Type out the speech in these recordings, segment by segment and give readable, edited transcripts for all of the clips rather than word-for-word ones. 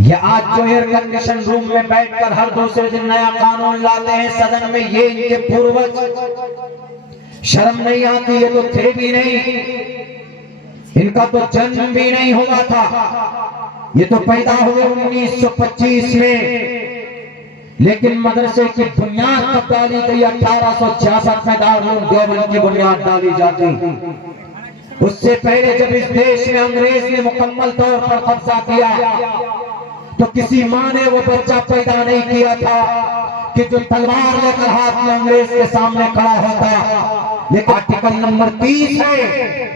ये आज जो एयर कंडीशन रूम में बैठकर हर दूसरे दिन नया कानून लाते हैं सदन में, ये इनके पूर्वज शर्म नहीं आती? ये तो थे भी नहीं, इनका तो जन्म भी नहीं हुआ था, ये तो पैदा हुए 1925 में। लेकिन मदरसे की बुनियाद कब डाली गई? 1866 में दारुल देवबंद की बुनियाद डाली जाती। उससे पहले जब इस देश में अंग्रेज ने मुकम्मल तौर पर कब्जा किया तो किसी माँ ने वो बच्चा पैदा नहीं किया था कि जो तलवार लेकर हाथ में अंग्रेज के सामने खड़ा होता। लेकिन आर्टिकल नंबर 30 है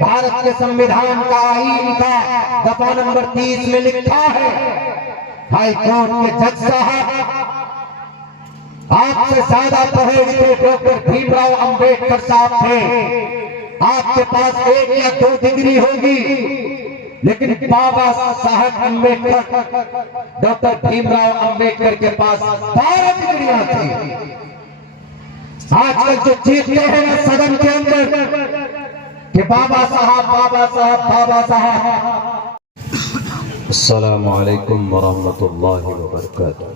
भारत के संविधान का, आईन का, दफा नंबर 30 में लिखा है, हाई कोर्ट के जज साहब आपसे ज्यादा पढ़े डॉक्टर भीमराव अंबेडकर साहब थे। आपके पास 1 या 2 डिग्री होगी, लेकिन बाबा साहब अंबेडकर, डॉक्टर भीमराव अंबेडकर के पास 12 डिग्रियां थी। आजकल जो चीखते हैं ना सदन के अंदर कि बाबा साहब, बाबा साहब, बाबा साहब। अस्सलामु अलैकुम वरहमतुल्लाहि वबरकातुहू।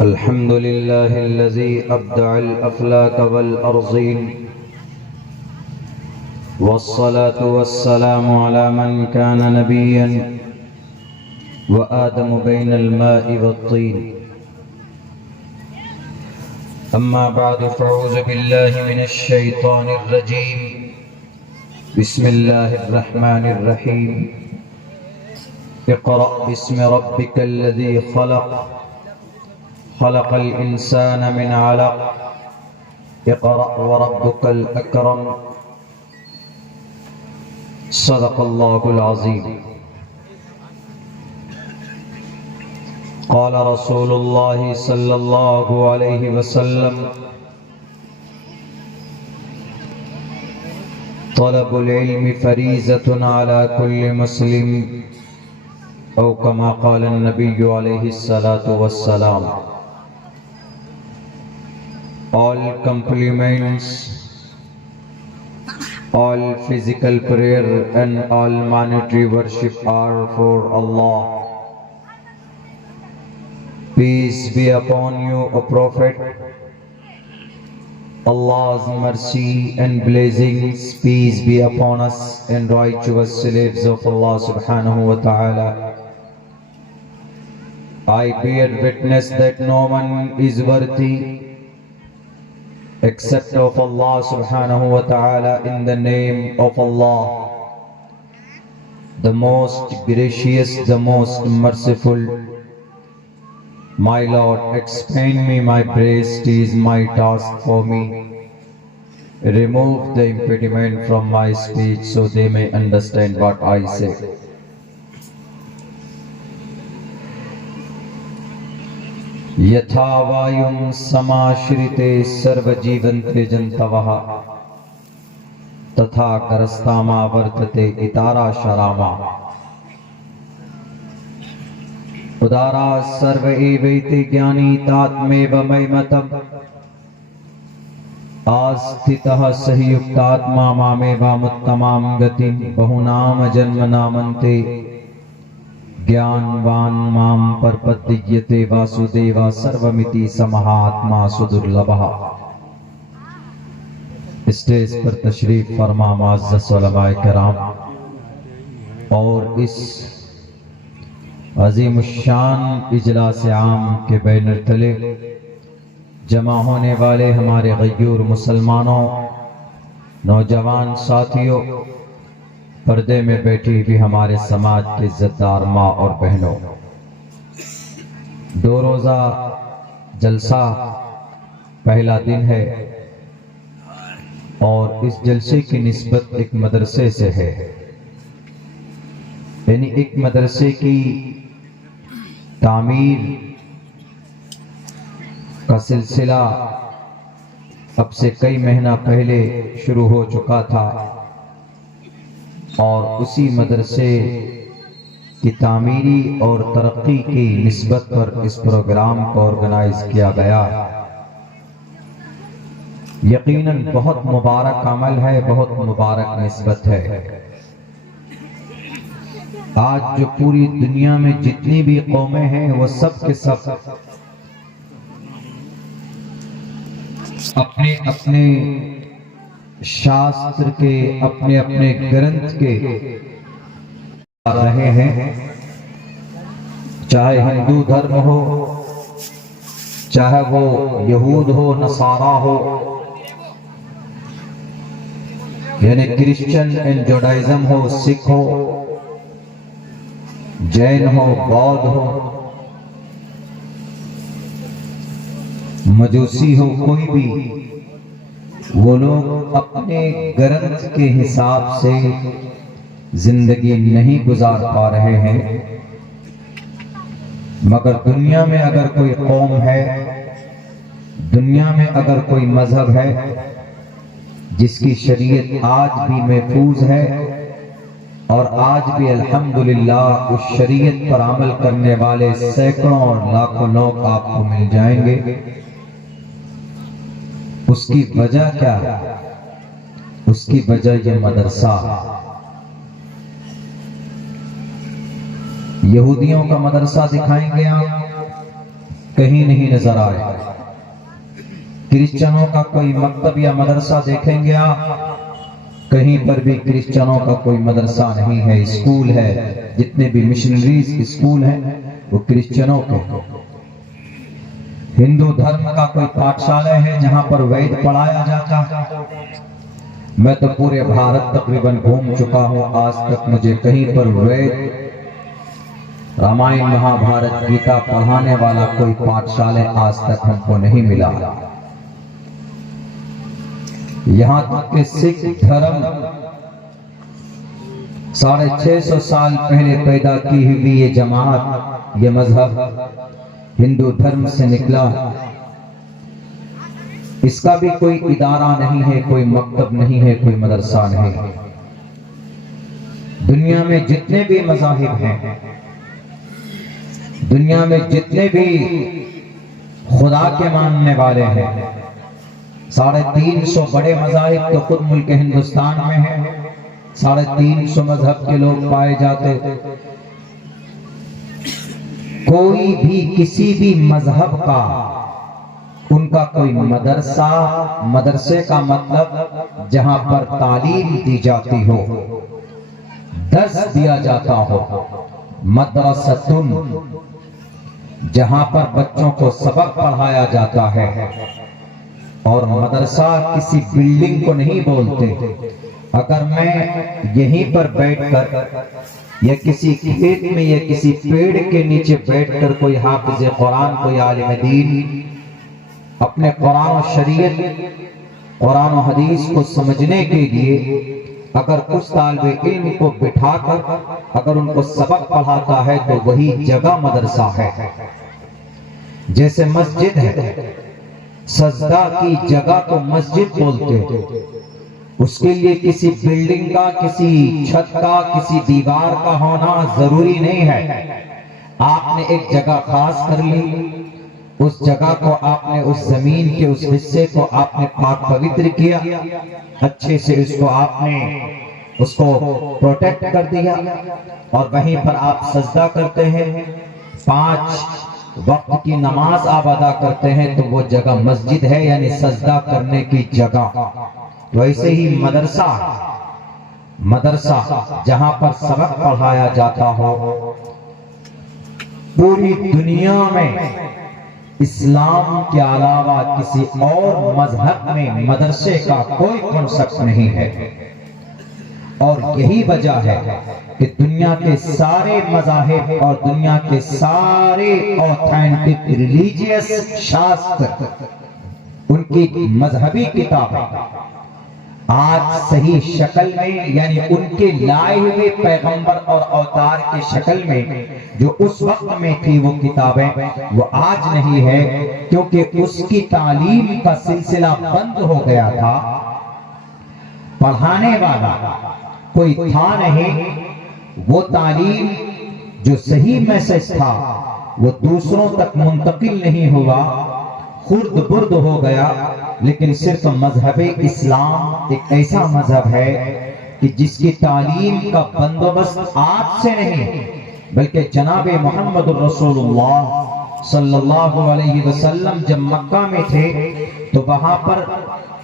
अल्हम्दुलिल्लाहिल्लज़ी अब्दअल अफ़लाक वल अर्ज़ीन वस्सलातु वस्सलामु अला मन कान नबिय्यन व आदमु बैनल माइ वत्तीन। अम्मा बअदु फ़अऊज़ु बिल्लाहि मिनश शैतानिर रजीम। बिस्मिल्लाहिर रहमानिर रहीम। इक़रा बिस्मि रब्बिकल्लज़ी ख़लक़ खलक़ल इंसान मिन अलक़। इक़रा व रब्बुकल अकरम। सदक़ल्लाहुल अज़ीम। क़ाल रसूलुल्लाहि सल्लल्लाहु अलैहि वसल्लम तलबुल इल्मि फ़रीज़तुन अला कुल्लि मुस्लिम औ कमा क़ाल नबिय्यु अलैहि सलातु वस्सलाम। All compliments, all physical prayer and all monetary worship are for Allah. Peace be upon you, O Prophet. Allah's mercy and blessings, peace be upon us and righteous slaves of Allah subhanahu wa ta'ala. I bear witness that no one is worthy except of Allah subhanahu wa ta'ala. In the name of Allah, the most gracious, the most merciful. My Lord, explain me my praise, it is my task for me. Remove the impediment from my speech so they may understand what I say. यथा वायुं समाश्रिते सर्वजीवन्ते जन्तवः तथा करस्तामा वर्तते इतारा शरामा। उदारा सर्व एवैते ज्ञानी तात्मेव मय्यमतम्। आस्थितः सहि युक्तात्मा मामेवामुत्तमां गतिं बहुनाम जन्मनामन्ते ज्ञानवान माम परपद्यते वासुदेवा सर्वमिति समहात्मा सुदुर्लभः। स्टेज पर तशरीफ फरमा मुअज़्ज़ज़ उलमाए किराम और इस अज़ीमुश्शान इजलास आम के बैनर तले जमा होने वाले हमारे गय्यूर मुसलमानों, नौजवान साथियों, पर्दे में बैठी हुई हमारे समाज के इज्जतदार माँ और बहनों, 2 रोज़ा जलसा पहला दिन है और इस जलसे की निस्बत एक मदरसे से है, यानी एक मदरसे की तामीर का सिलसिला अब से कई महीना पहले शुरू हो चुका था और उसी मदरसे की तामीरी और तरक्की की निस्बत पर इस प्रोग्राम को ऑर्गेनाइज किया गया। यकीनन बहुत मुबारक अमल है, बहुत मुबारक निस्बत है। आज जो पूरी दुनिया में जितनी भी कौमें हैं वो सब के सब अपने अपने शास्त्र के, अपने अपने ग्रंथ के रहे हैं। चाहे हिंदू धर्म हो, चाहे वो यहूद हो, नसारा हो, यानी क्रिश्चियन एंड जुडाइज्म हो, सिख हो, जैन हो, बौद्ध हो, मजूसी हो, कोई भी, वो लोग अपने ग्रंथ के हिसाब से जिंदगी नहीं गुजार पा रहे हैं। मगर दुनिया में अगर कोई कौम है, दुनिया में अगर कोई मजहब है जिसकी शरीयत आज भी महफूज है और आज भी अल्हम्दुलिल्लाह उस शरीयत पर अमल करने वाले सैकड़ों और लाखों लोग आपको मिल जाएंगे। उसकी वजह क्या है? उसकी वजह ये मदरसा। यहूदियों का मदरसा दिखाएंगे आप, कहीं नहीं नजर आएगा। क्रिश्चियनों का कोई मकतब या मदरसा देखेंगे आप, कहीं पर भी क्रिश्चियनों का कोई मदरसा नहीं है, स्कूल है। जितने भी मिशनरीज स्कूल हैं वो क्रिश्चियनों के। हिंदू धर्म का कोई पाठशाला है जहां पर वेद पढ़ाया जाता है। मैं तो पूरे भारत तकरीबन घूम चुका हूं, आज तक मुझे कहीं पर वेद, रामायण, महाभारत, गीता पढ़ाने वाला कोई पाठशाला आज तक हमको नहीं मिला। यहां तक कि सिख धर्म 650 साल पहले पैदा की हुई ये जमात, ये मजहब हिंदू धर्म से निकला। इसका भी कोई इदारा नहीं है, कोई मकतब नहीं है, कोई मदरसा नहीं है। दुनिया में जितने भी मज़ाहिब हैं, दुनिया में जितने भी खुदा के मानने वाले हैं, 350 बड़े मज़ाहिब तो खुद मुल्क हिंदुस्तान में है। 350 मजहब के लोग पाए जाते। कोई भी किसी भी मजहब का, उनका कोई मदरसा, मदरसे का मतलब जहां पर तालीम दी जाती हो, दर्स दिया जाता हो, मदरसतुन, जहां पर बच्चों को सबक पढ़ाया जाता है। और मदरसा किसी बिल्डिंग को नहीं बोलते। अगर मैं यहीं पर बैठकर या किसी खेत में या किसी पेड़ के नीचे बैठकर कोई हाफिज कुरान, कोई आलिम दीन अपने कुरान और शरीयत, कुरान और हदीस को समझने के लिए अगर कुछ तालिबे इल्म को बिठाकर अगर उनको सबक पढ़ाता है तो वही जगह मदरसा है। जैसे मस्जिद है, सजदा की जगह को मस्जिद बोलते। उसके लिए किसी बिल्डिंग का, किसी छत का, किसी दीवार का होना जरूरी नहीं है। आपने एक जगह खास कर ली, उस जगह को आपने, उस जमीन के उस हिस्से को आपने पाक पवित्र किया, अच्छे से उसको आपने उसको प्रोटेक्ट कर दिया और वहीं पर आप सजदा करते हैं, 5 वक्त की नमाज आप अदा करते हैं, तो वो जगह मस्जिद है, यानी सजदा करने की जगह। वैसे ही मदरसा, मदरसा जहां पर सबक पढ़ाया जाता हो। पूरी दुनिया में इस्लाम के अलावा किसी और मजहब में मदरसे का कोई कॉन्सेप्ट नहीं है। और यही वजह है कि दुनिया के सारे मज़ाहिब और दुनिया के सारे ऑथेंटिक रिलीजियस शास्त्र, उनकी मजहबी किताबें आज सही शक्ल में, यानी उनके लाए हुए पैगंबर और अवतार के शक्ल में जो उस वक्त में थी वो किताबें, वो आज नहीं है, क्योंकि उसकी तालीम का सिलसिला बंद हो गया था। पढ़ाने वाला कोई था नहीं। वो तालीम जो सही मैसेज था वो दूसरों तक मुंतकिल नहीं हुआ, खुर्द बुर्द हो गया। लेकिन सिर्फ मजहब इस्लाम एक ऐसा मजहब है कि जिसकी तालीम का बंदोबस्त आज से नहीं बल्कि जनाब मोहम्मद रसूलुल्लाह सल्लल्लाहु अलैहि वसल्लम जब मक्का में थे तो वहां पर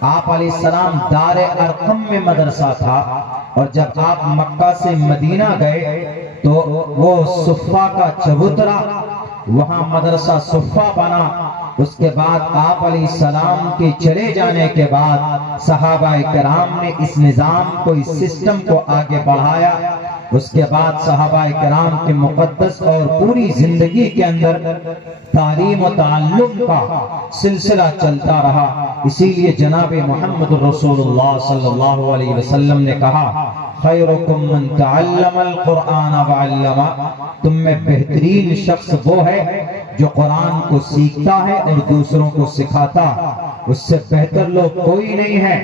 आप अलैहिस्सलाम दारे अरकम में मदरसा था, और जब आप मक्का से मदीना गए तो वो सुफ़ा का चबूतरा, वहां मदरसा सुफ़ा बना। उसके बाद आप अलैहिस्सलाम के चले जाने के बाद सहाबाए किराम ने इस निज़ाम को, इस सिस्टम को आगे बढ़ाया। उसके बाद सहाबाए किराम के मुक़द्दस और पूरी जिंदगी के अंदर तालीम और ताल्लुम का सिलसिला चलता रहा। इसीलिए जनाब मोहम्मद रसूलुल्लाह सल्लल्लाहु अलैहि वसल्लम ने कहा, खैरुकुम मन तअल्लमल कुरआन व अल्लमा, तुम में बेहतरीन शख्स वो है जो कुरान को सीखता है और दूसरों को सिखाता, उससे बेहतर लोग कोई नहीं है।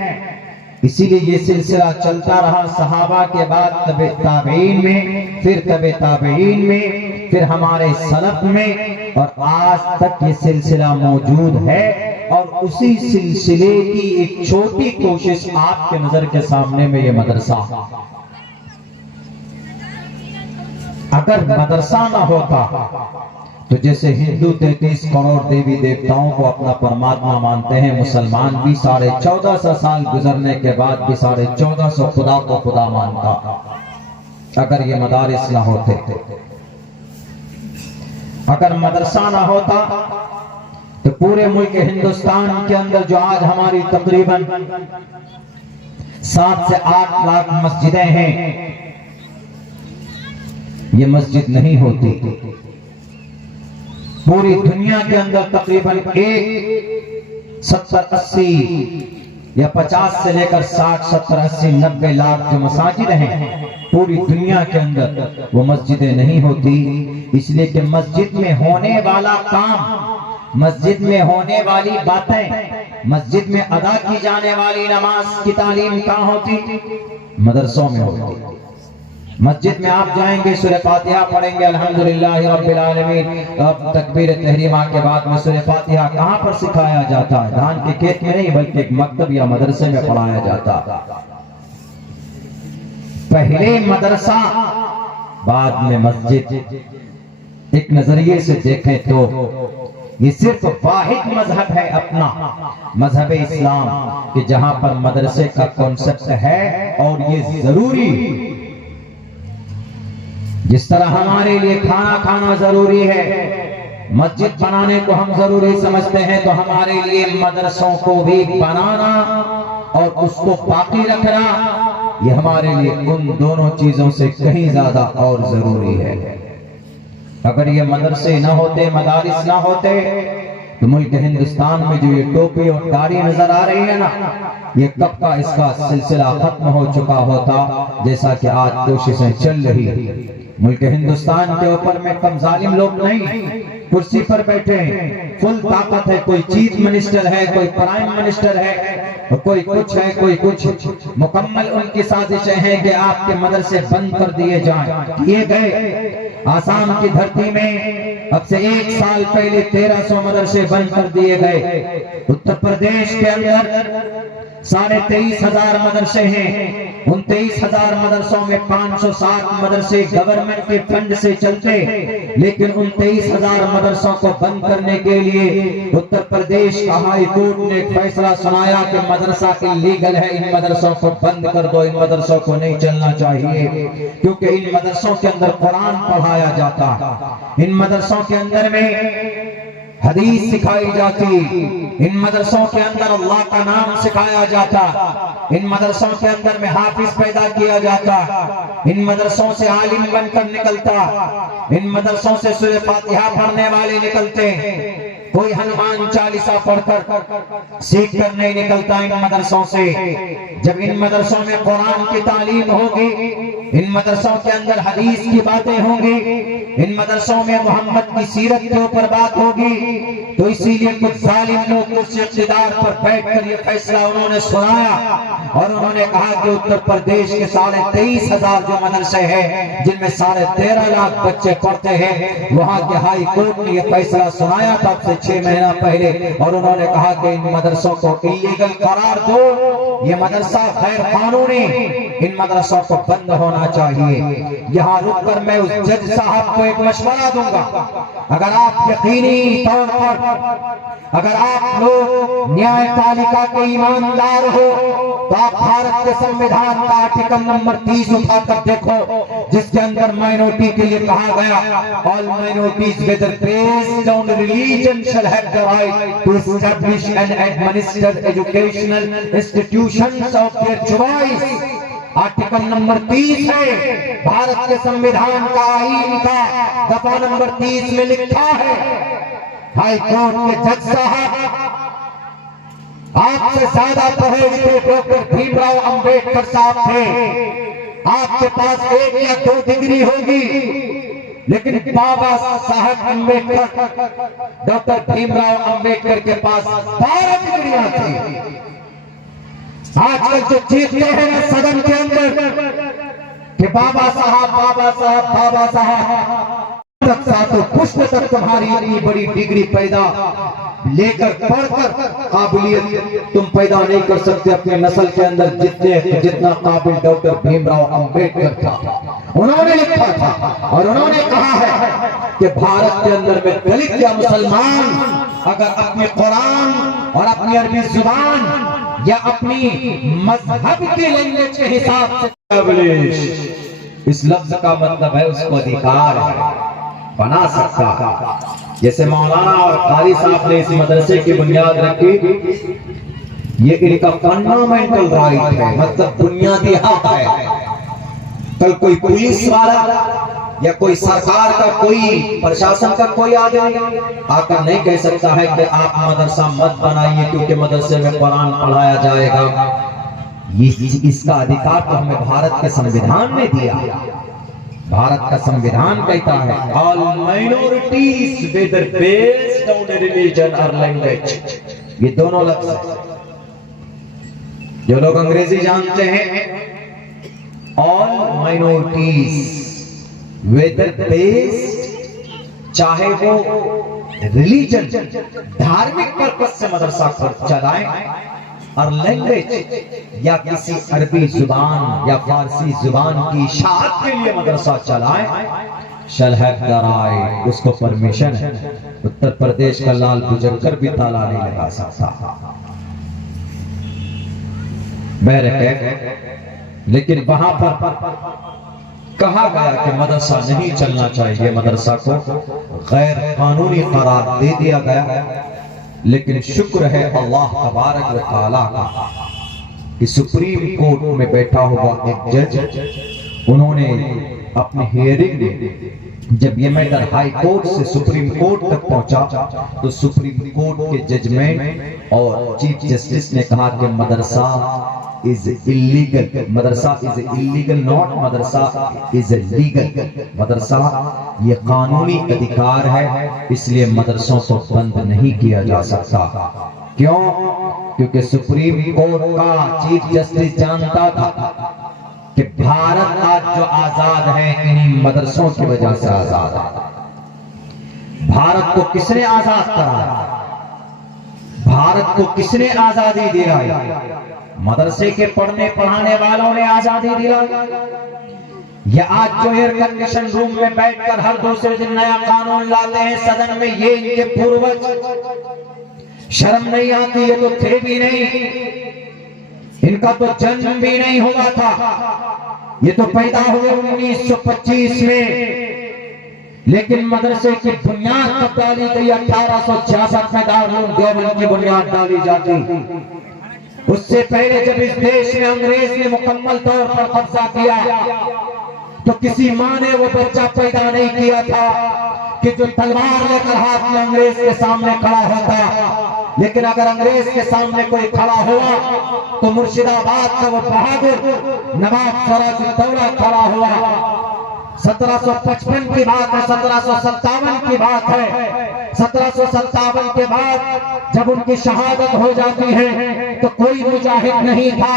इसीलिए ये सिलसिला चलता रहा सहाबा के बाद तबे ताबईन में, फिर तबे ताबईन में, फिर हमारे सलफ में, और आज तक ये सिलसिला मौजूद है। और उसी सिलसिले की एक छोटी कोशिश आपके नजर के सामने में ये मदरसा। अगर मदरसा ना होता तो जैसे हिंदू 33 करोड़ देवी देवताओं को अपना परमात्मा मानते हैं, मुसलमान भी 1450 साल गुजरने के बाद भी 1450 खुदा को खुदा मानता। अगर ये मदारिस ना होते, अगर मदरसा ना होता तो पूरे मुल्क हिंदुस्तान के अंदर जो आज हमारी तकरीबन 7 से 8 लाख मस्जिदें हैं, ये मस्जिद नहीं होती। पूरी दुनिया के अंदर तकरीबन 70-80 या 50 से लेकर 60-70-80-90 लाख जो मसाजिद हैं पूरी दुनिया के अंदर, वो मस्जिदें नहीं होती। इसलिए कि मस्जिद में होने वाला काम, मस्जिद में होने वाली बातें, मस्जिद में अदा की जाने वाली नमाज की तालीम कहाँ होती? मदरसों में होती। मस्जिद में आप जाएंगे, सूरह फातिहा पढ़ेंगे, अल्हम्दुलिल्लाह रब्बिल आलमीन, अब तकबीर तहरीमा के बाद में सूरह फातिहा कहाँ पर सिखाया जाता है? धान के खेत में नहीं, बल्कि एक मकतब या मदरसे में पढ़ाया जाता। पहले मदरसा, बाद में मस्जिद। एक नजरिए से देखें तो ये सिर्फ वाहिद मजहब है अपना, मजहब इस्लाम, कि जहां पर मदरसे का कॉन्सेप्ट है और ये जरूरी। जिस तरह हमारे लिए खाना खाना जरूरी है, मस्जिद बनाने को हम जरूरी समझते हैं, तो हमारे लिए मदरसों को भी बनाना और उसको बाकी रखना, ये हमारे लिए उन दोनों चीजों से कहीं ज्यादा और जरूरी है। अगर ये मदरसे ना होते, मदारिस ना होते, तो मुल्क हिंदुस्तान में जो ये टोपी और दाढ़ी नजर आ रही है ना, ये कब का इसका सिलसिला खत्म हो चुका होता। जैसा कि आज कोशिशें चल रही है, मुल्क हिंदुस्तान के ऊपर में कम जालिम लोग नहीं कुर्सी पर बैठे हैं, फुल ताकत है, कोई चीफ मिनिस्टर है, कोई प्राइम मिनिस्टर है, कोई कुछ है, कोई कुछ। मुकम्मल उनकी साजिशें हैं कि आपके मदरसे बंद कर दिए जाएं। किए गए। आसाम की धरती में अब से 1 साल पहले 1300 मदरसे बंद कर दिए गए। उत्तर प्रदेश के अंदर 23,500 मदरसे हैं। उन 23,000 मदरसों में 560 मदरसे गवर्नमेंट के फंड से चलते, लेकिन उन 23,000 मदरसों को बंद करने के लिए उत्तर प्रदेश का हाई कोर्ट ने फैसला सुनाया कि मदरसा इलीगल है, इन मदरसों को बंद कर दो, इन मदरसों को नहीं चलना चाहिए, क्योंकि इन मदरसों के अंदर कुरान पढ़ाया जाता, इन मदरसों के अंदर में हदीस सिखाई जाती, इन मदरसों के अंदर अल्लाह का नाम सिखाया जाता, इन मदरसों के अंदर में हाफिज पैदा किया जाता, इन मदरसों से आलिम बनकर निकलता, इन मदरसों से सूरह फातिहा पढ़ने वाले निकलते। कोई हनुमान चालीसा पढ़कर सीख कर नहीं निकलता इन मदरसों से। जब इन मदरसों में कुरान की तालीम होगी, इन मदरसों के अंदर हदीस की बातें होंगी, इन मदरसों में मोहम्मद की सीरत के ऊपर बात होगी, तो इसीलिए कुछ जालिम लोग कुर्सी इख्तिदार पर बैठकर ये फैसला उन्होंने सुनाया और उन्होंने कहा कि उत्तर प्रदेश के 23,500 जो मदरसे हैं, जिनमें 13.5 लाख बच्चे पढ़ते हैं, वहां के हाई कोर्ट ने यह फैसला सुनाया था अब से 6 महीना पहले, और उन्होंने कहा कि इन मदरसों को इलीगल करार दो ये मदरसा गैर कानूनी, इन मदरसों को बंद होना चाहिए। यहाँ रुककर मैं उस जज साहब को एक मशवरा दूंगा, अगर आप यकीनी तौर पर, अगर आप लोग न्यायपालिका के ईमानदार हो, तो आप भारत के संविधान का आर्टिकल नंबर 30 उठाकर देखो, जिसके अंदर माइनॉरिटी के लिए कहा गया, all minorities whether based on religion shall have the right to establish and administer educational institutions of their choice. Article number 30 है भारत के संविधान का, आईन का दफा नंबर 30 में लिखा है। हाई कोर्ट के जज साहब, आपसे ज्यादा पढ़े डॉक्टर भीमराव अंबेडकर साहब थे। आपके पास 1 या 2 डिग्री होगी, लेकिन बाबा साहब अंबेडकर, डॉक्टर भीमराव अंबेडकर के पास 12 डिग्रियां थी। आजकल जो चीखते हैं ना सदन के अंदर कि बाबा साहब बाबा साहब बाबा साहब, तो पुष्प तक तुम्हारी इतनी बड़ी डिग्री पैदा लेकर पढ़कर काबिलियत तुम पैदा नहीं कर सकते अपने नस्ल के अंदर, जितना काबिल डॉक्टर भीमराव अंबेडकर था। उन्होंने लिखा था और उन्होंने कहा है कि भारत के अंदर में दलित या मुसलमान अगर अपने कुरान और अपनी अरबी जुबान या अपनी मजहब की लैंग्वेज के हिसाब से, इस लफ्ज का मतलब है उसको अधिकार बना सकता। जैसे मौलाना और कारी साहब ने इस मदरसे की बुनियाद रखी, ये इनका फंडामेंटल राइट है, मतलब बुनियादी हक है। कल कोई पुलिस वाला या कोई सरकार का, कोई प्रशासन का कोई आदमी आकर नहीं कह सकता है कि आप मदरसा मत बनाइए क्योंकि मदरसे में कुरान पढ़ाया जाएगा। इसका अधिकार तो हमें भारत के संविधान ने दिया। भारत का संविधान कहता है all minorities whether based on religion और लैंग्वेज। ये दोनों लफ्ज जो लोग अंग्रेजी जानते हैं, ऑल माइनॉरिटीज वेदर बेस्ड, चाहे वो रिलीजन धार्मिक पर्पज से मदरसा चलाएं और लैंग्वेज या किसी अरबी जुबान या फारसी जुबान की इशाअत के लिए मदरसा चलाएं, शैल हैव द राइट, उसको परमिशन है। उत्तर प्रदेश का लाल बुजरकर भी ताला नहीं लगा सकता। बहरकैफ, लेकिन वहां पर कहा गया कि मदरसा नहीं चलना चाहिए, मदरसा को गैर कानूनी करार दे दिया गया। लेकिन शुक्र है अल्लाह तबारक व तआला का कि सुप्रीम कोर्ट में बैठा हुआ एक जज, उन्होंने अपने हियरिंग में जब ये मैटर हाई कोर्ट से सुप्रीम कोर्ट तक पहुंचा, तो सुप्रीम कोर्ट के जजमेंट और चीफ जस्टिस ने कहा कि madrasa is illegal, madrasa is illegal, not madrasa is legal. मदरसा ये कानूनी अधिकार है, इसलिए मदरसों को बंद नहीं किया जा सकता। क्यों? क्योंकि सुप्रीम कोर्ट का चीफ जस्टिस जानता था कि भारत आज जो आजाद है इन्हीं मदरसों की वजह से आजाद है। भारत को किसने आजाद करा? भारत को किसने आजादी दिलाई? मदरसे के पढ़ने पढ़ाने वालों ने आजादी दिलाई। ये आज जो एयर कंडीशन रूम में बैठकर हर दूसरे दिन नया कानून लाते हैं सदन में, ये इनके पूर्वज, शर्म नहीं आती? ये तो थे भी नहीं, इनका तो जन्म भी नहीं हुआ था, ये तो पैदा हुए 1925 में। लेकिन मदरसे की बुनियाद कब डाली गई? 1866 में दारुल देवबंद की बुनियाद डाली जाती। उससे पहले जब इस देश में अंग्रेज ने मुकम्मल तौर पर कब्जा किया, तो किसी माँ ने वो बच्चा पैदा नहीं किया था कि जो तलवार लेकर हाथ में अंग्रेज के सामने खड़ा होता। लेकिन अगर अंग्रेज के सामने कोई खड़ा हुआ तो मुर्शिदाबाद का वो बहादुर नवाब सिराजुद्दौला खड़ा हुआ। 1755 की बात है, 1757 की बात है। 1757 के बाद जब उनकी शहादत हो जाती है तो कोई मुजाहिद नहीं था,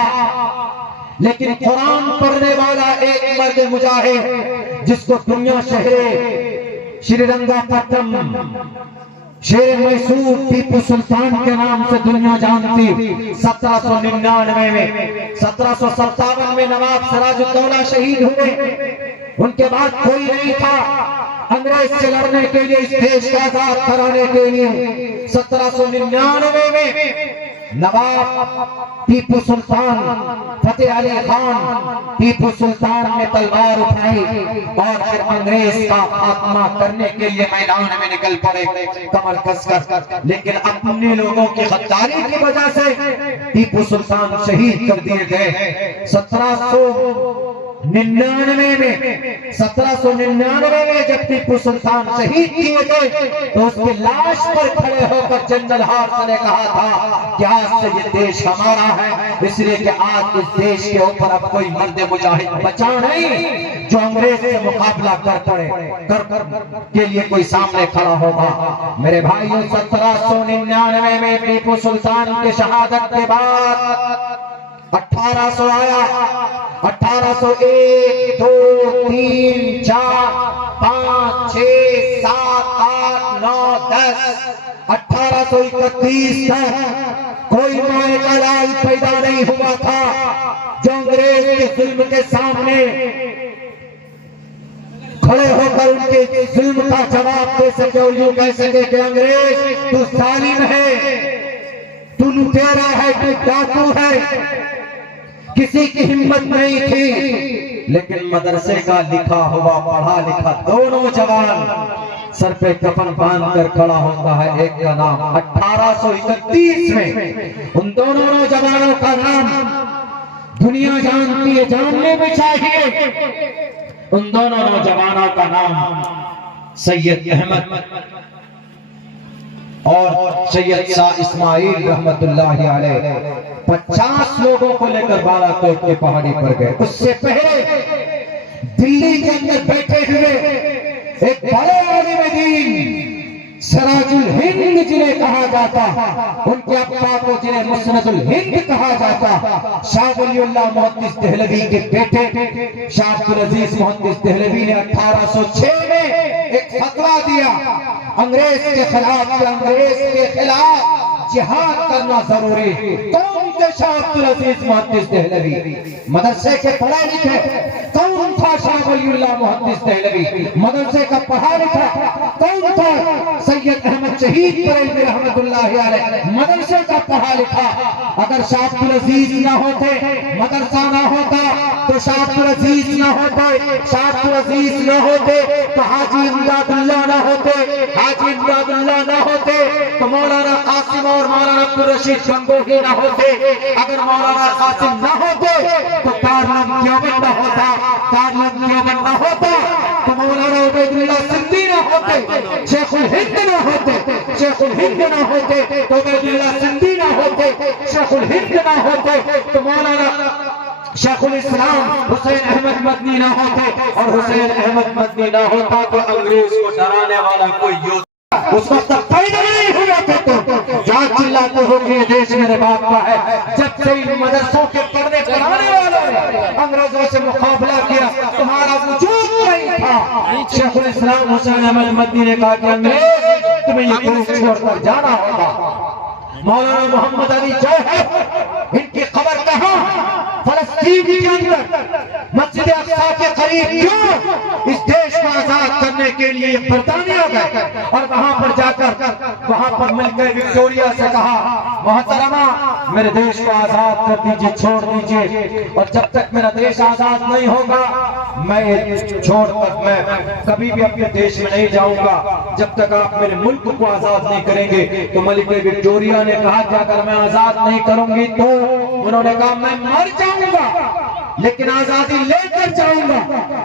लेकिन कुरान पढ़ने वाला एक मर्द मुजाहिद जिसको दुनिया शहरे श्रीरंगापट्टनम शेर मैसूर टीपू सुल्तान के नाम से दुनिया जानती। 1799 में 1757 में नवाब सिराजुद्दौला शहीद हुए। उनके बाद कोई नहीं था अंग्रेज से लड़ने के लिए, इस देश को आजाद कराने के लिए। 1799 में नवाब टीपू सुल्तान, फतेह अली खान टीपू सुल्तान ने तलवार उठाई और फिर अंग्रेज का खात्मा करने के लिए मैदान में निकल पड़े कमर कसकर। लेकिन अपने लोगों की गद्दारी की वजह से टीपू सुल्तान शहीद कर दिए गए। 1799 में जब टीपू सुल्तान शहीद किए गए तो उसकी लाश पर खड़े होकर जनरल हार्स ने कहा था कि आज से ये देश हमारा है, इसलिए कि आज इस देश के ऊपर अब कोई मर्द मुजाहिद बचा नहीं जो अंग्रेज से मुकाबला कर के लिए कोई सामने खड़ा होगा। मेरे भाइयों, 1799 में टीपू सुल्तान की शहादत के बाद 1800 आया। 1801, 2, 3, 4, 5, 6, 7, 8, 9, 10, 1831 तक कोई माए का लाल पैदा नहीं हुआ था जो अंग्रेज के जुल्म के सामने खड़े होकर उनके जुल्म का जवाब दे सके और यूं कह सके कि अंग्रेज तू जालिम है, तू लुटेरा है, तू डाकू है। किसी की हिम्मत नहीं थी। लेकिन मदरसे का लिखा हुआ पढ़ा लिखा दोनों जवान सर पे कफन बांध कर खड़ा होता है। एक का नाम 1831 में, उन दोनों नौजवानों का नाम दुनिया जानती है, जानने भी चाहिए। उन दोनों नौजवानों का नाम सैयद अहमद और सैयद शाह इस्माइल रहमतुल्लाहि अलैह 50 लोगों को लेकर बालाकोट के पहाड़ी पर गए। उससे पहले दिल्ली के अंदर बैठे हुए एक बड़े आलिम दीन सिराजुल हिंद जिन्हें कहा जाता, उनके अब्बा को जिन्हें मुस्नदुल हिंद कहा जाता, शाह वलीउल्लाह मुहद्दिस देहलवी के बेटे शाह अब्दुल अजीज मुहद्दिस देहलवी ने 1806 में एक फतवा दिया अंग्रेज के खिलाफ, अंग्रेज के खिलाफ जिहाद करना जरूरी। कौन थे शाह अब्दुल अजीज मुहद्दिस देहलवी? मदरसे के पढ़े लिखे। कौन था शाह वलीउल्लाह मुहद्दिस देहलवी? मदरसे का पढ़ा लिखा। कौन था? सैयद अहमद शहीद बरेलवी रहमतुल्लाहि अलैह, मदरसे का पढ़ा लिखा। अगर शाह अब्दुल अजीज ना होते, मदरसा ना होता, तो शाह अब्दुल अजीज ना होते, शाह अब्दुल अजीज ना होते तो हाजी इमदादुल्लाह ना होते, हाजी इमदादुल्लाह ना होते तो मौलाना कासिम और मौलाना अब्दुल रशीद गंगोही ना होते, अगर मौलाना कासिम ना होते तो दारुल देवबंद ना होता, दारुल देवबंद ना होता तो मौलाना उबैदुल्लाह सिंधी ना होते, शेखुल हिंद ना होते, शेखुल हिंद ना होते तो उबैदुल्लाह सिंधी ना होते, शेखुल हिंद ना होते तो मौलाना शेखुल इस्लाम हुसैन अहमद मदनी ना होते, और हुसैन अहमद मदनी ना होता तो अंग्रेज को डराने वाला कोई योद्धा उस वक्त पैदा नहीं हुआ थे। तो जहाँ चिल्लाते हो कि ये देश मेरे बाप का है, जब से इन मदरसों के पढ़ने पढ़ाने वालों ने अंग्रेजों से मुकाबला किया, तुम्हारा वजूद नहीं था। शेखुल इस्लाम हुसैन अहमद मदनी ने कहा कि अंग्रेज तुम्हें ये देश छोड़कर जाना होगा। मौलाना मोहम्मद अली जौहर, इनकी खबर कहाँ? फलस्तीन के अंदर मस्जिद अक्सा के करीब क्यों? इस देश को आजाद करने के लिए बरतानिया गए और वहां पर जाकर वहां पर मिलकर विक्टोरिया से कहा, मोहतरमा मेरे देश को आजाद कर दीजिए, छोड़ दीजिए, और जब तक मेरा देश आजाद नहीं होगा मैं छोड़कर मैं कभी भी अपने देश में नहीं जाऊंगा जब तक आप मेरे मुल्क को आजाद नहीं करेंगे। तो मलिका विक्टोरिया ने कहा कि अगर मैं आजाद नहीं करूंगी तो, उन्होंने कहा मैं मर जाऊंगा लेकिन आजादी लेकर जाऊंगा।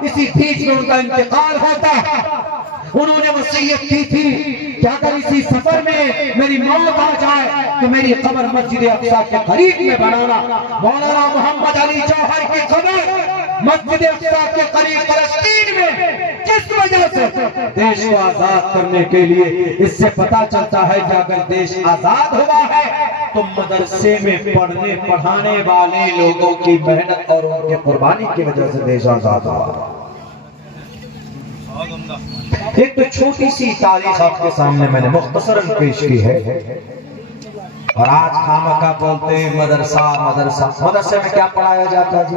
इसी बीच में उनका इंतकाल होता। उन्होंने वसीयत की थी कि अगर इसी सफर में मेरी मौत आ जाए तो मेरी कब्र मस्जिद अक्सा के करीब में बनाना। मौलाना मोहम्मद अली जौहर की कब्र मस्जिद अक्सा के करीब फलस्तीन में, किस वजह से? देश को आजाद करने के लिए। इससे पता चलता है कि अगर देश आजाद हुआ है तो मदरसे में पढ़ने पढ़ाने वाले लोगों की मेहनत और उनके कुर्बानी की वजह से देश आजाद हुआ। एक तो छोटी सी तारीख आपके सामने मैंने मुख्तसरन पेश की है, और आज खामखा बोलते हैं मदरसा मदरसा। मदरसे में क्या पढ़ाया जाता है जी?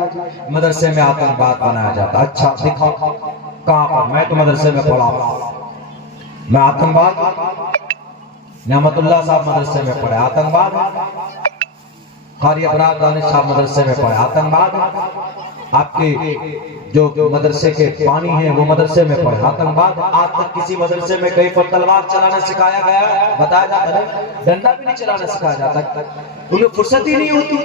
मदरसे में आतंकवाद बनाया जाता है। अच्छा दिखाओ कहां पर? मैं तो मदरसे में पढ़ा, मैं आतंकवाद? नेमतुल्लाह साहब मदरसे में पढ़े, आतंकवाद? कारी अबरार दानिश साहब मदरसे में पढ़े, आतंकवाद? आपके जो मदरसे के पानी है वो मदरसे में पढ़े, आतंकवाद? आज तक किसी मदरसे में कहीं पर तलवार चलाना सिखाया गया, बताया जाता है? डंडा भी नहीं चलाना सिखाया जाता, उन्हें फुर्सत ही नहीं होती।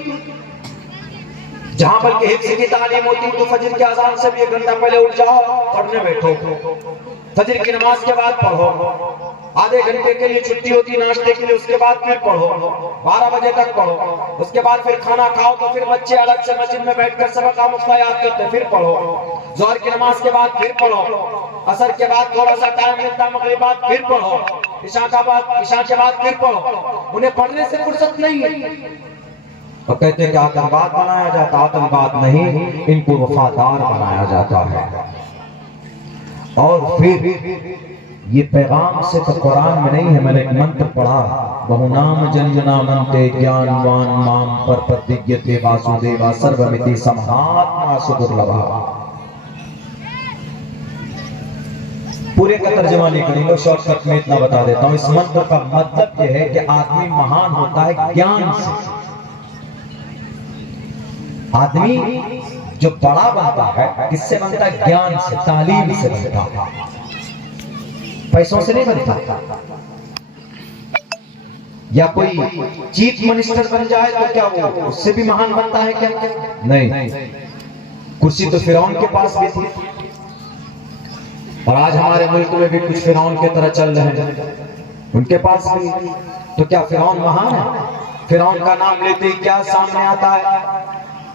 जहां बल्कि हिफ्ज़ की तालीम होती तो फजर की अज़ान से भी 1 घंटा पहले उठ जाओ, पढ़ने बैठो, फजर की नमाज के बाद पढ़ो, आधे घंटे के लिए छुट्टी होती नाश्ते के लिए, उसके बाद फिर पढ़ो, 12 बजे तक पढ़ो, उसके बाद फिर खाना खाओ, तो फिर बच्चे अलग से मस्जिद में बैठकर सबक आमुख्ता याद करते, फिर पढ़ो, ज़ोहर की नमाज के बाद फिर पढ़ो, असर के बाद थोड़ा सा टाइम मिलता, मगरिब बाद फिर पढ़ो, इशा के बाद फिर पढ़ो। उन्हें पढ़ने से फुर्सत नहीं है। और कहते हैं कि आतंकवाद बनाया जाता, आतंकवाद नहीं, इनको वफादार बनाया जाता है। और फिर ये पैगाम सिर्फ कुरान में नहीं है, मैंने एक मंत्र पढ़ा, बहुनाम जन्मना मनते ज्ञानवान माम पर प्रतिज्ञते वासुदेवा सर्वमिति समहात्मा सुदुर्लभा। पूरे का तर्जुमा नहीं करूंगा, शॉर्टकट में इतना बता देता हूं। इस मंत्र का मतलब यह है कि आदमी महान होता है ज्ञान से। आदमी जो बड़ा बनता है किससे बनता है? ज्ञान से, तालीम से बनता है, पैसों से नहीं बनता। या कोई चीफ मिनिस्टर बन जाए तो क्या वो उससे भी महान बनता है क्या? नहीं। कुर्सी तो फिरौन के पास भी थी, और आज हमारे मुल्क में भी कुछ फिरौन के तरह चल रहे हैं, उनके पास भी। तो क्या फिरौन महान है? फिरौन का नाम लेते ही क्या सामने आता है?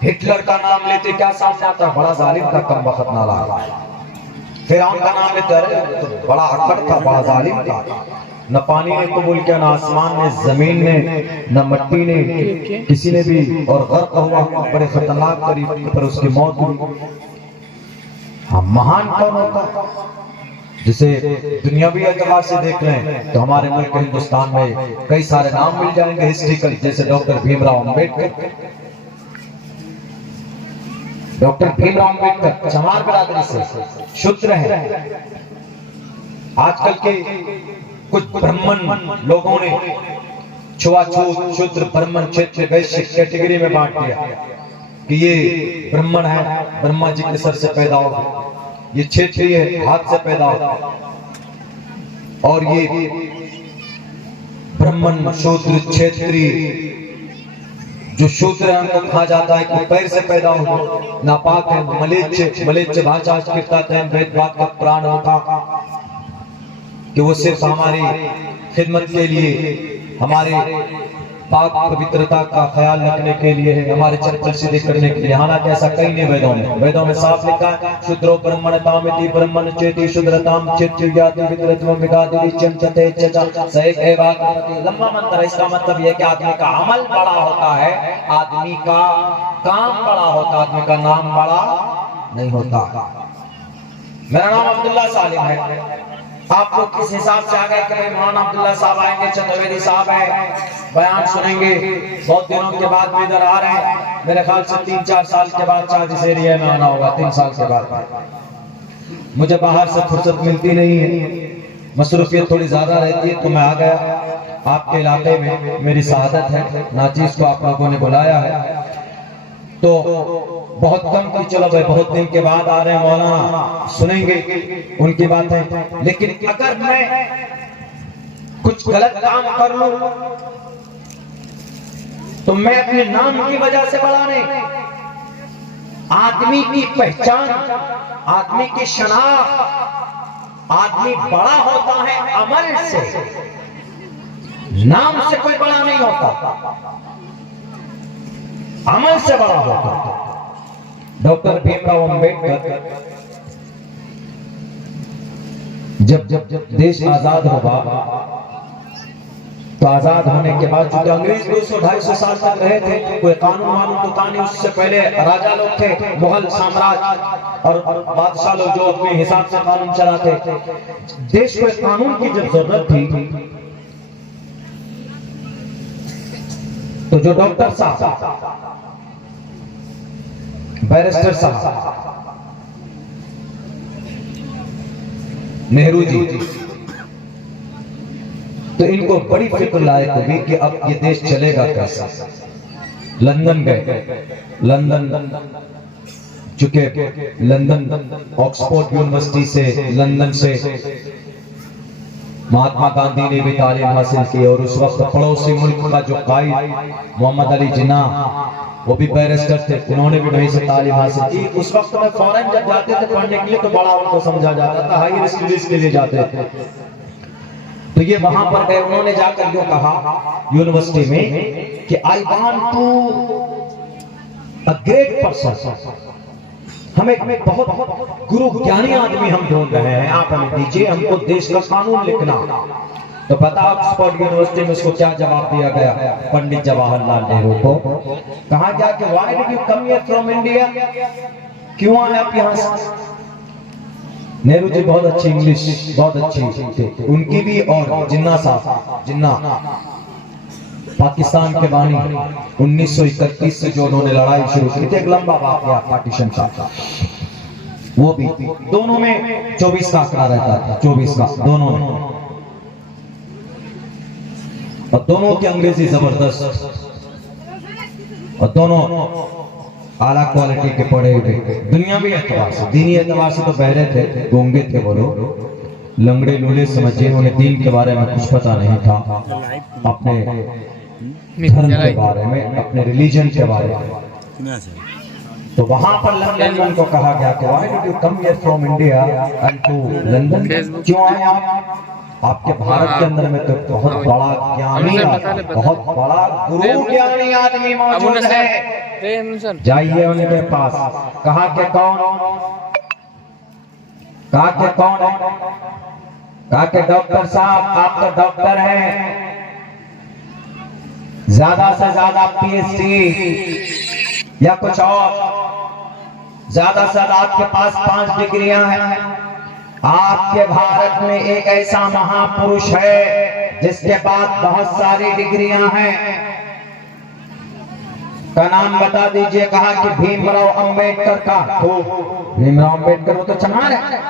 हिटलर का नाम लेते क्या सामने आता है? बड़ा जालिम था, कम वक्त नाला। फिरौन का नाम लेते अरे तो बड़ा अकड़ था, बड़ा जालिम था, न पानी ने कबूल किया, न आसमान ने, जमीन ने, न मिट्टी ने, किसी ने भी, और गर्क हुआ, बड़े खतरनाक तरीके पर उसकी मौत हुई। हम महान कौन होता है? जिसे दुनियावी एतबार से देख लें तो हमारे मुल्क हिंदुस्तान में कई सारे नाम मिल जाएंगे हिस्ट्रिकल, जैसे डॉक्टर भीमराव अम्बेडकर। डॉक्टर भीमराव अम्बेडकर चमार बरादरी से शूद्र है। आजकल के कुछ ब्राह्मण लोगों ने छुआछूत, शूद्र, ब्राह्मण, क्षेत्र, वैश्य कैटेगरी में बांट दिया कि ये ब्राह्मण है, ब्रह्मा जी के सर से पैदा हो, ये क्षेत्रीय है, हाथ से पैदा हो, और ये ब्राह्मण, शूद्र, क्षेत्रीय, जो शूद्र है उनको कहा जाता है कि पैर से पैदा हो, नापाक है, मलेच्छ भाषा भेदभाव का प्राण होता, कि वो सिर्फ हमारी खिदमत के लिए, हमारे पाक पवित्रता का ख्याल रखने के लिए है, हमारे चरित्र सीधे करने के लिए। हालांकि ऐसा कहीं नहीं वेदों में साफ लिखा है, शूद्रो ब्रह्मणतामिति ब्रह्मण चेति शूद्रताम चित्युयाति विद्रत्वं विगादिति चंचते चचा सहित एवाति। लंबा मंत्र। इसका मतलब यह कि आदमी का अमल बड़ा होता है, आदमी का काम बड़ा होता है, आदमी का नाम बड़ा नहीं होता। मेरा नाम अब्दुल्ला सालिम है। आप लोग किस हिसाब से आ गए कि भाई मौलाना अब्दुल्ला साहब आएंगे, चंद्रवेदी साहब है, बयान सुनेंगे, बहुत दिनों के बाद भी इधर आ रहे हैं। मेरे ख्याल से 3-4 साल के बाद शायद इस एरिया में आना होगा, 3 साल के बाद। मुझे बाहर से फुर्सत मिलती नहीं है, मसरूफियत थोड़ी ज्यादा रहती है, तो मैं आ गया। आपके इलाके में मेरी शहादत है, नाचीज को आप लोगों ने बुलाया है, तो बहुत कम की चलो भाई, बहुत दिन के बाद आ रहे हैं, मौलाना सुनेंगे उनकी बातें। लेकिन अगर मैं कुछ गलत काम कर लूं तो मैं अपने नाम की वजह से बड़ा नहीं। आदमी की पहचान, आदमी की शनाख्त, आदमी बड़ा होता है अमल से, नाम से कोई बड़ा नहीं होता, अमल से बड़ा होता। डॉक्टर भीमराव अम्बेडकर जब देश आजाद हुआ तो आजाद होने के बाद चूंकि अंग्रेज 200-250 साल तक रहे थे, कोई कानून वानून तो था नहीं। उससे पहले राजा लोग थे, मुगल साम्राज्य और बादशाह लोग जो अपने हिसाब से कानून चलाते। देश को एक कानून की जब जरूरत थी तो जो डॉक्टर साहब, बैरिस्टर साहब, नेहरू जी, तो इनको बड़ी फिक्र लायक हुई कि अब ये देश चलेगा कैसे। लंदन गए, लंदन चुके, लंदन ऑक्सफोर्ड यूनिवर्सिटी से, लंदन से महात्मा गांधी ने भी तालीम हासिल की। और उस वक्त पड़ोसी मुल्क का जो कायद मोहम्मद अली जिन्ना, वो भी बैरिस्टर थे, उन्होंने भी वहीं से तालीम हासिल की। उस वक्त में फॉरेन जब जाते थे पढ़ने के लिए तो बड़ा उनको समझा जाता था, हायर स्टडीज के लिए जाते थे। तो ये वहां पर गए, उन्होंने जाकर जो कहा यूनिवर्सिटी में कि I want to a great person, हमें बहुत गुरु ज्ञानी आदमी हम ढूंढ रहे हैं, आप हमें दीजिए, हमको देश का कानून लिखना। तो पता ऑक्सफोर्ड यूनिवर्सिटी में उसको क्या जवाब दिया गया पंडित जवाहरलाल नेहरू को? कहा गया कि why did you come here from India, क्यों आए आप यहाँ से? नेहरू जी बहुत अच्छी इंग्लिश, बहुत अच्छी थी उनकी भी। और जिन्ना साहब, जिन्ना पाकिस्तान के बानी, 1931 से जो उन्होंने लड़ाई शुरू की थी, एक लंबा वाकया पार्टीशन का, वो भी दोनों में 24 का आंकड़ा रहता था, 24 का दोनों में। और दोनों की अंग्रेजी जबरदस्त, और दोनों आला क्वालिटी के पढ़े हुए, दुनियावी एतबार से, दीनी एतबार से तो बहरे थे, गूंगे थे वो लोग, लंगड़े लूले समझिए, उन्हें दीन के बारे में कुछ पता नहीं था, अपने धर्म के बारे में, अपने रिलीजन के बारे में। तो वहां पर लंदन में उनको कहा गया कि why did you come here from India and to London, क्यों आए आप? आपके भारत के अंदर में तो बहुत बड़ा ज्ञानी, बहुत बड़ा गुरु ज्ञानी आदमी मौजूद है, जाइए उनके पास। कहा के कौन? कहा के कौन है? कहा के डॉक्टर साहब, आप तो डॉक्टर हैं, ज्यादा से ज्यादा पीएचडी या कुछ और, ज्यादा से ज्यादा आपके पास 5 डिग्रियां हैं। आपके भारत में एक ऐसा महापुरुष है जिसके पास बहुत सारी डिग्रियां हैं, का नाम बता दीजिए। कहा कि भीमराव अंबेडकर का। तो भीमराव अंबेडकर वो तो चमार है,